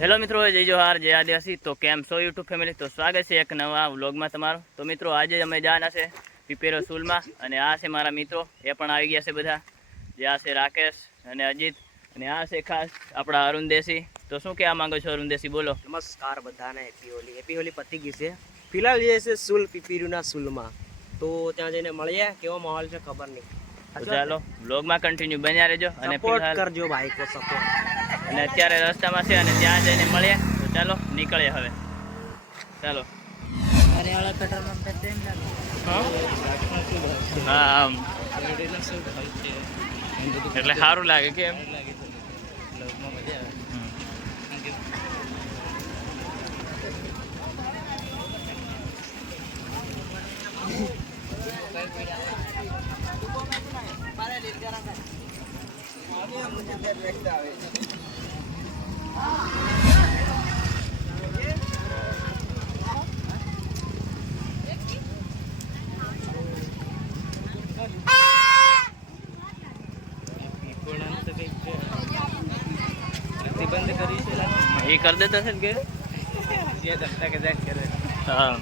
Hello મિત્રો, જય જોહાર, જય આદિવાસી. તો કેમ છો યુટ્યુબ ફેમિલી? તો સ્વાગત છે એક નવા વ્લોગમાં તમારું. તો મિત્રો, આજે અમે જવાના છે પીપેરો સ્કૂલમાં, અને આ છે મારા મિત્રો, એ પણ આવી ગયા છે બધા. જે આ છે રાકેશ અને અજીત, અને આ છે ખાસ આપણા અરુણ દેશી. તો શું કહેવા માંગો છો અરુણ દેશી? બોલો. નમસ્કાર બધાને. હેપી હોલી પતી ગઈ છે. ફિલહાલ જે છે સુલ પીપીરુના સુલમાં, તો ત્યાં જઈને મળીએ. કેવો માહોલ છે ખબર નહીં. તો ચાલો વ્લોગમાં કન્ટિન્યુ બન્યા રહેજો અને સપોર્ટ કરજો ભાઈ કો સપોર્ટ. અને અત્યારે રસ્તામાં છે અને ત્યાં જઈને મળીએ. તો ચાલો નીકળીએ હવે. ચાલો. હા, આમ એટલે સારું લાગે કે એમ. બંધ કરી છે એ કરી દેતા છે કે જે ધક્કા કે જાય કરે. હા,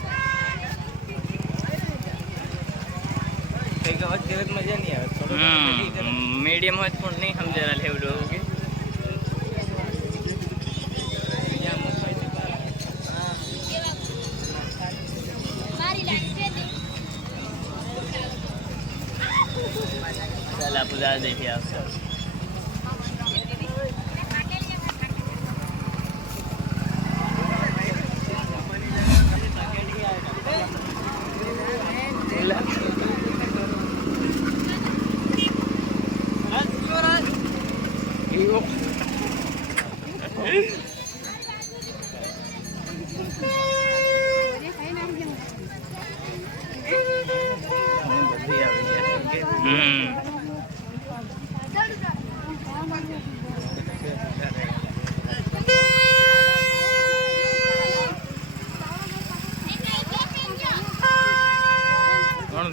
કઈ અવાજ કરે મજા નહીં આવે. થોડું મીડિયમ હોય પણ નહીં સમજેલા લેવડું કે ચાલ આપું જા દેખી આવશે.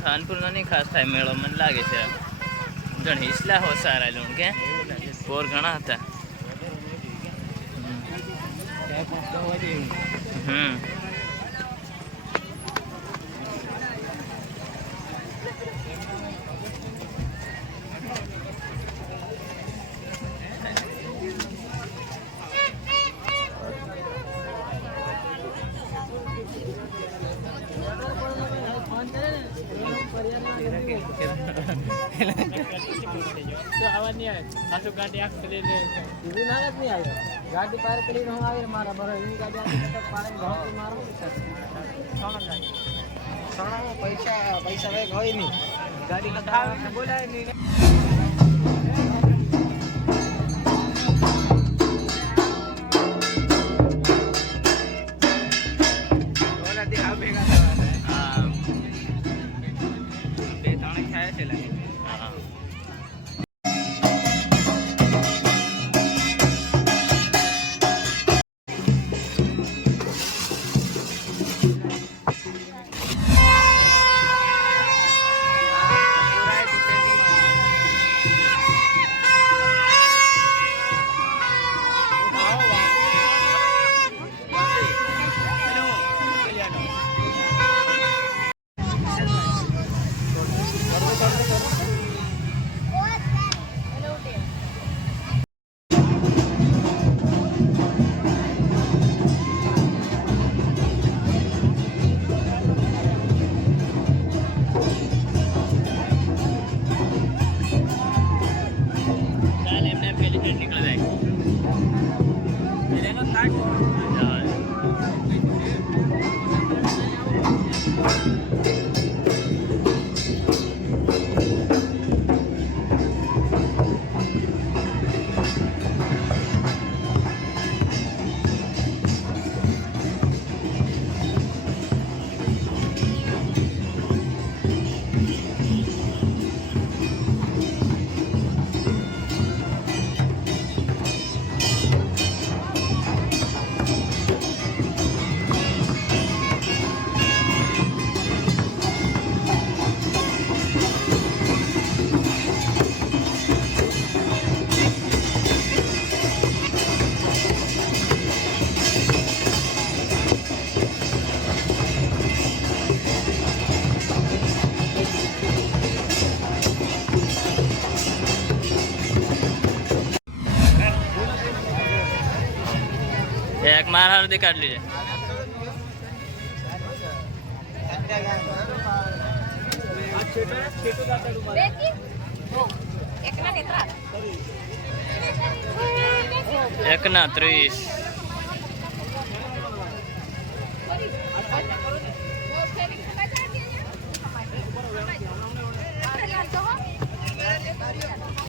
ખાનપુર નહીં ખાસ થાય મેળો, મને લાગે છે. જણ હિસલા હો સારા લૂણ કે પોર ઘણા હતા. ગાડી પાર કરીને હું આવી મારા બરોબર પૈસા હોય નહીં. ગાડી બોલાય નહીં. એક મારા હારું દેખાડ લીજે. એકના 30.